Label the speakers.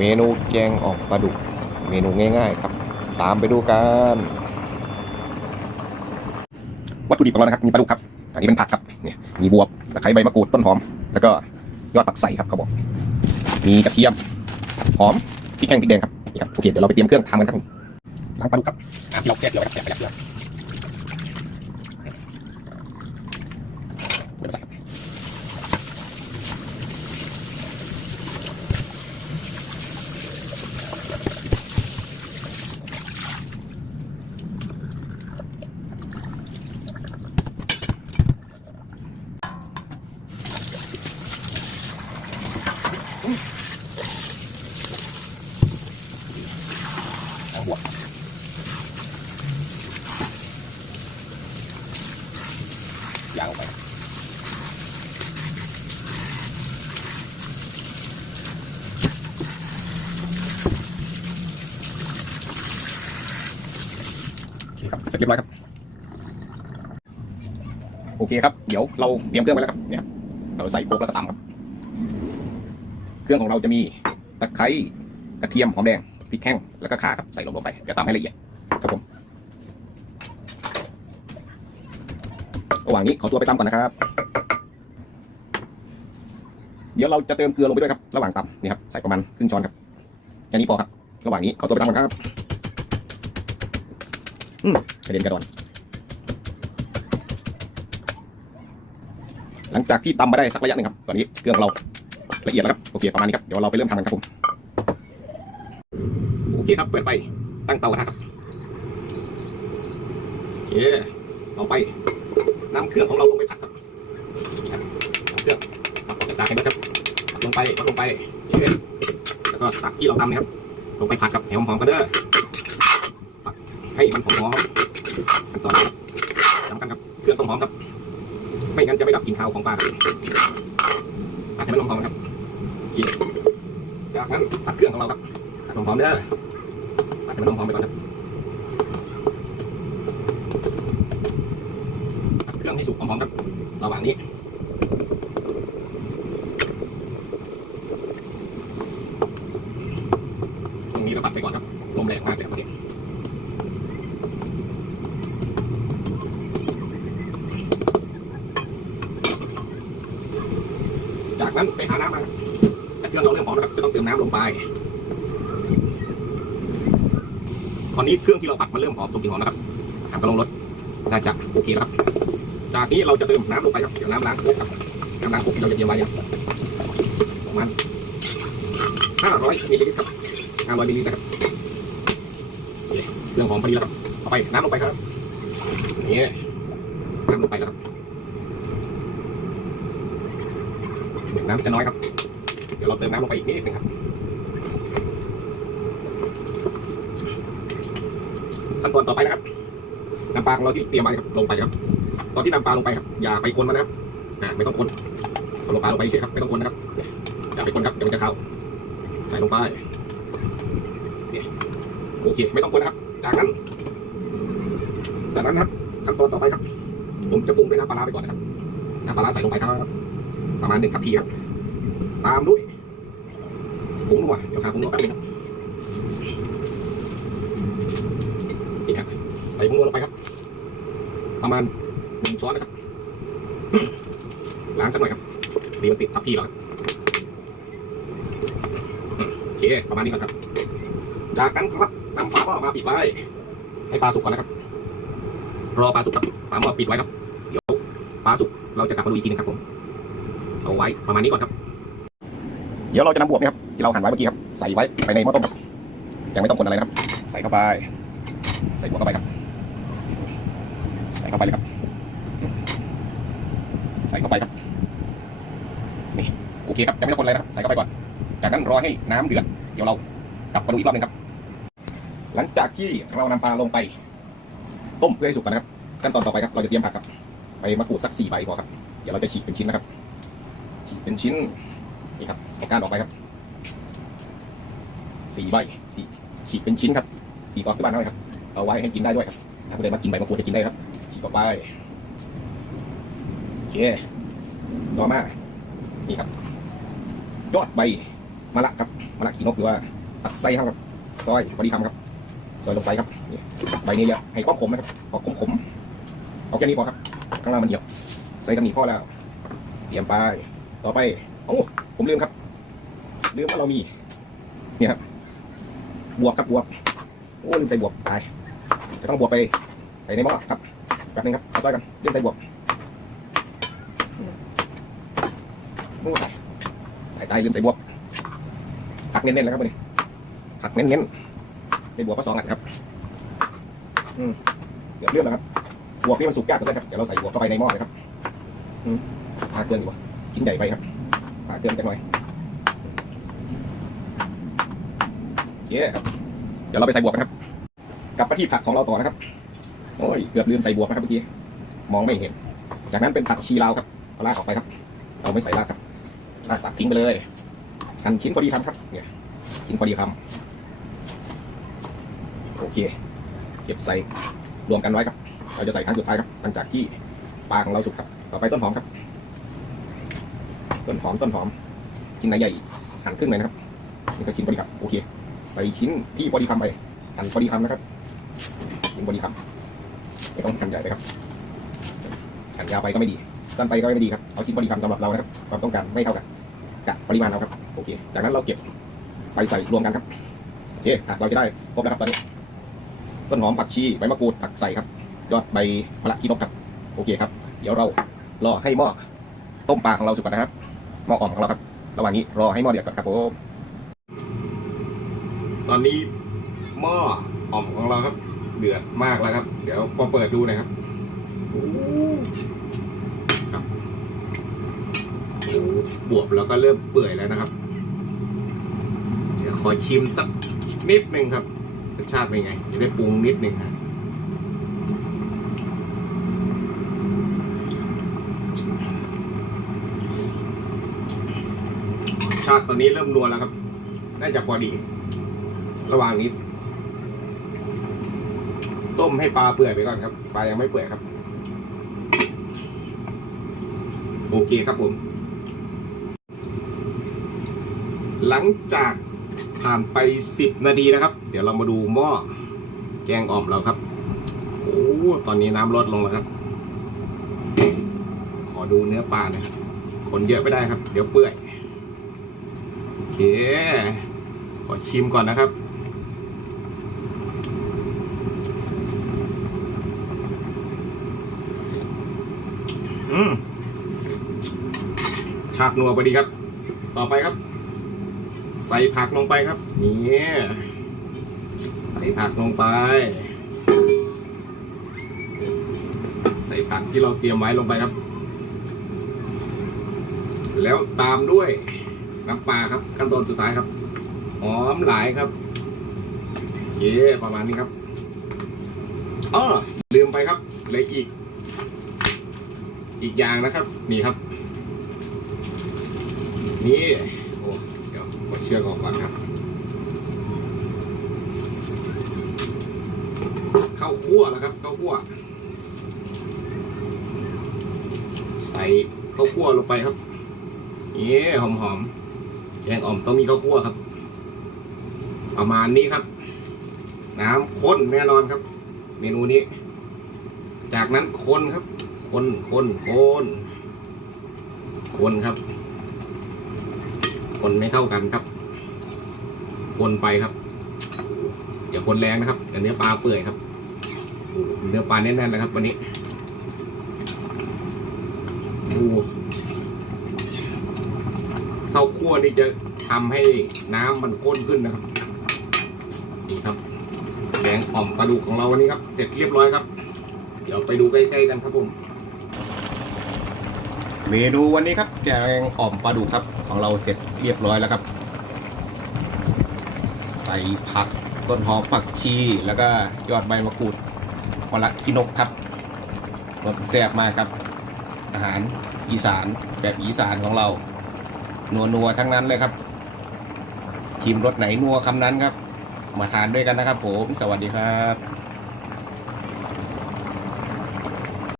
Speaker 1: เมนูแกงอ่อมปลาดุก เมนูง่ายๆครับ ตามไปดูกัน วัตถุดิบของเรานะครับ มีปลาดุกครับ อันนี้เป็นผักครับเนี่ยมีบวบตะไคร้ใบมะกรูดต้นหอม แล้วก็ยอดผักใส่ครับเขาบอก มีกระเทียม หอมพริกแห้งพริกแดงครับนี่ครับโอเคเดี๋ยวเราไปเตรียมเครื่องทำกันครับล้างปลาดุกครับที่เราแช่เกลือไว้ครับแช่ไปแล้วเกลือเดี๋ยวใส่ครับเอาบวบ ยางออกไปโอเคครับเสร็จเรียบร้อยครับ โอเคครับ เดี๋ยวเราเตรียมเครื่องไว้แล้วครับ เนี่ย เราใส่โครกแล้วก็ตำครับ เครื่องของเราจะมีตะไคร้กระเทียมหอมแดงพริกแห้งแล้วก็ข่าครับใส่ลงลงไปเดี๋ยวตำให้ละเอียดครับผม ระหว่างนี้ขอตัวไปตำก่อนนะครับ เดี๋ยวเราจะเติมเกลือลงไปด้วยครับระหว่างตำนี่ครับใส่ประมาณครึ่งช้อนครับแค่นี้พอครับ ระหว่างนี้ขอตัวไปตำก่อนครับอืมกระเด็นกระดอนหลังจากที่ตำมาได้สักระยะหนึ่งครับ ตอนนี้เครื่องเราละเอียดแล้วครับ โอเค ประมาณนี้ครับ เดี๋ยวเราไปเริ่มทำกันครับผม โอเคครับ เปิดไฟ ตั้งเตากระทะครับ โอเค ต่อไป น้ำเครื่องของเราลงไปผัดครับนี่ครับนำเครื่องผัดออกจากสากให้หมดครับผัดลงไปผัดลงไปเรื่อยๆแล้วก็ตักที่เราทำนะครับ ลงไปผัดครับให้หอมกันเด้อผัดให้มันหอมๆขั้นตอนนี้ครับสำคัญครับเครื่องต้องหอมครับ ไม่งั้นจะไม่ดับกลิ่นคาวของปลาครับผัดให้มันหอมๆครับจากนั้นตัดเครื่องของเราครับตัดหอมๆเด้อผัดให้มันหอมๆไปก่อนครับตัดเครื่อง ให้สุกหอมๆครับระหว่างนี้ตรงนี้ก็ปัดไปก่อนครับลมแรงมากเลยครับเนี่ยจากนั้นไปหาน้ำมาแต่เครื่องเราเริ่มหอมแล้วครับจะต้องเติมน้ำลงไปตอนนี้เครื่องที่เราปัดมันเริ่มหอมสุกกลิ่นหอมแล้วครับทำกระลงรสน่าจะโอเคแล้วครับ จากนี้เราจะเติมน้ำลงไปครับเดี๋ยวน้ำล้างโคกครับน้ำล้างโคกที่เราจะเตรียมไว้ครับประมาณ500มิลลิลิตรครับ500มิลลิลิตรครับเรื่องหอมพอดีแล้วครับเอาไปน้ำลงไปครับนี่น้ำลงไปแล้วครับน้ำจะน้อยครับ เดี๋ยวเราเติมน้ำลงไปอีกนิดนึงครับขั้นตอนต่อไปนะครับ น้ำปลาของเราที่เตรียมไว้ครับลงไปครับ ตอนที่นำปลาลงไปครับอย่าไปคนมันนะครับไม่ต้องคนเอาลงปลาลงไปเฉยครับไม่ต้องคนนะครับอย่าไปคนครับเดี๋ยวมันจะเข้าใส่ลงไปโอเคไม่ต้องคนนะครับ จากนั้น จากนั้นครับขั้นตอนต่อไปครับ ผมจะปรุงด้วยน้ำปลาร้าไปก่อนนะครับน้ำปลาร้าใส่ลงไปครับ ประมาณหนึ่งทัพพีครับตามด้วยผงนัวเดี๋ยวขาผงนัวแป๊บนึงครับนี่ครับใส่ผงนัวลงไปครับ ประมาณหนึ่งช้อนนะครับล้างสักหน่อยครับดีมันติดทับพี่แล้วครับโอเคประมาณนี้ก่อนครับ จากนั้นครับนำฝาหม้อมาปิดไว้ ให้ปลาสุกก่อนนะครับ รอปลาสุกครับฝาหม้อปิดไว้ครับ เดี๋ยวปลาสุกเราจะกลับมาดูอีกทีนึงครับผมเอาไว้ประมาณนี้ก่อนครับ เดี๋ยวเราจะนำบวบเนี่ยครับที่เราหั่นไว้เมื่อกี้ครับใส่ไว้ไปในหม้อต้มครับยังไม่ต้องคนอะไรนะครับ ใส่เข้าไป ใส่บวบเข้าไปครับ เข้าไปเลยครับ ใส่เข้าไปครับ นี่ โอเคครับยังไม่ต้องคนอะไรนะครับ ใส่เข้าไปก่อน จากนั้นรอให้น้ำเดือด เดี๋ยวเรากลับมาดูอีกรอบหนึงครับ หลังจากที่เรานำปลาลงไป ต้มเพื่อให้สุกกันนะครับ ขั้นตอนต่อไปครับ เราจะเตรียมผักครับ ไปมะกรูดสักสี่ใบพอครับ เดี๋ยวเราจะฉีกเป็นชิ้นนะครับ ฉีกเป็นชิ้น นี่ครับเอาก้านออกไปครับสี่ใบสี่ฉีกเป็นชิ้นครับสี่กอบที่บ้านเอาไว้ครับ เอาไว้ให้กินได้ด้วยครับถ้าผู้ใดมากินใบมะกรูดจะกินได้ครับ ฉีกอไปโอเคต่อมานี่ครับยอดใบมะละครับมะละขีนกหรือว่าตักไส้ครับซอยพอดีคำครับซอยลงไปครับนี่ใบนี้จะให้ความขมนะครับออกขมๆเอาแค่นี้พอครับข้างล่างมันเหี่ยวใส่ตำหนิพ่อแล้วเตรียมไปต่อไปโอ้ผมลืมครับลืมว่าเรามีเนี่ยครับบวบครับบวบโอ้ลืมใส่บวบตายจะต้องบวบไปใส่ในหม้อครับ แป๊บนึงครับเอาซอยกันลืมใส่บวบโอ้ยตายตายลืมใส่บวบผักเน้นๆแล้วครับวันนี้ผักเน้นๆใส่บวบก็สองอันครับอืมเดี๋ยวเลื่อนนะครับบวบนี่มันสุกยากเหมือนกันครับเดี๋ยวเราใส่บวบเข้าไปในหม้อเลยครับอืมพาเครื่องดีกว่าชิ้นใหญ่ไปครับพาเครื่องจังหน่อยโอเครับเดี๋ยวเราไปใส่บวบกันครับกลับมาที่ผักของเราต่อนะครับ โอ้ยเกือบลืมใส่บวบนะครับเมื่อกี้มองไม่เห็น จากนั้นเป็นผักชีลาวครับเอาลากออกไปครับ เราไม่ใส่รากครับรากตัดทิ้งไปเลยหั่นชิ้นพอดีคำครับเนี่ยชิ้นพอดีคำโอเค เก็บใส่รวมกันไว้ครับ เราจะใส่ครั้งสุดท้ายครับหลังจากที่ปลาของเราสุกครับ ต่อไปต้นหอมครับ ต้นหอมต้นหอมชิ้นไหนใหญ่หั่นครึ่งเลยนะครับนี่ก็ชิ้นพอดีครับโอเค ใส่ชิ้นที่พอดีคำไปหั่นพอดีคำนะครับชิ้นพอดีคำ ต้องหั่นใหญ่ไปครับหั่นยาวไปก็ไม่ดี สั้นไปก็ไม่ดีครับ เอาชิ้นพอดีคำสำหรับเรานะครับ ความต้องการไม่เท่ากันกะปริมาณเราครับ โอเค จากนั้นเราเก็บไปใส่รวมกันครับ โอเคอะเราจะได้ครบแล้วครับตอนนี้ ต้นหอมผักชีใบมะกรูดผักใส่ครับ ยอดใบมะละขี้นกครับ โอเคครับ เดี๋ยวเรารอให้หม้อต้มปลาของเราสุกก่อนนะครับ หม้ออ่อมของเราครับ ระหว่างนี้รอให้หม้อเดือดก่อนครับผม ตอนนี้หม้ออ่อมของเราครับ เดือดมากแล้วครับ เดี๋ยวมาเปิดดูหนะครับโอ้ครับโอ้บวบแล้วก็เริ่มเปื่อยแล้วนะครับ เดี๋ยวขอชิมสักนิดหนึ่งครับรสชาติเป็นไง จะได้ปรุงนิดหนึ่งครับชาติตอนนี้เริ่มนัวแล้วครับ น่าจะพอดี ระหว่างนี้ ต้มให้ปลาเปื่อยไปก่อนครับ ปลายังไม่เปื่อยครับ โอเคครับผม หลังจากผ่านไปสิบนาทีนะครับ เดี๋ยวเรามาดูหม้อแกงอ่อมเราครับ โอ้ตอนนี้น้ำลดลงแล้วครับ ขอดูเนื้อปลาหน่อยคนเยอะไม่ได้ครับ เดี๋ยวเปื่อย โอเค ขอชิมก่อนนะครับ อืมชาตินัวพอดีครับ ต่อไปครับ ใส่ผักลงไปครับ นี่ใส่ผักลงไป ใส่ผักที่เราเตรียมไว้ลงไปครับ แล้วตามด้วยน้ำปลาครับขั้นตอนสุดท้ายครับหอมหลายครับโอเคประมาณนี้ครับอ้อลืมไปครับเลยอีก อีกอย่างนะครับ นี่ครับ นี่โอ้เดี๋ยวกดเชือกออกก่อนครับข้าวคั่วแล้วครับข้าวคั่ว ใส่ข้าวคั่วลงไปครับนี่หอมหอมๆแกงอ่อมต้องมีข้าวคั่วครับ ประมาณนี้ครับ น้ำข้นแน่นอนครับ เมนูนี้ จากนั้นคนครับ คนคนคนคนครับ คนไม่เท่ากันครับ คนไปครับอย่าคนแรงนะครับเดี๋ยวเนื้อปลาเปื่อยครับเนื้อปลาแน่นๆนะครับ วันนี้เข้าวคั่วนี่จะทำให้น้ำมันข้นขึ้นนะครับนี่ครับแกงอ่อมปลาดุกของเราวันนี้ครับ เสร็จเรียบร้อยครับ เดี๋ยวไปดูใกล้ๆกันครับผม เมนูวันนี้ครับแกงอ่อมปลาดุกครับ ของเราเสร็จเรียบร้อยแล้วครับ ใส่ผักต้นหอมผักชีแล้วก็ยอดใบมะกรูดมะละขี้นกครับรสแซ่บมากครับ อาหารอีสานแบบอีสานของเรา นัวนัวทั้งนั้นเลยครับทีมรสไหนนัวคำนั้นครับ มาทานด้วยกันนะครับผม สวัสดีครับ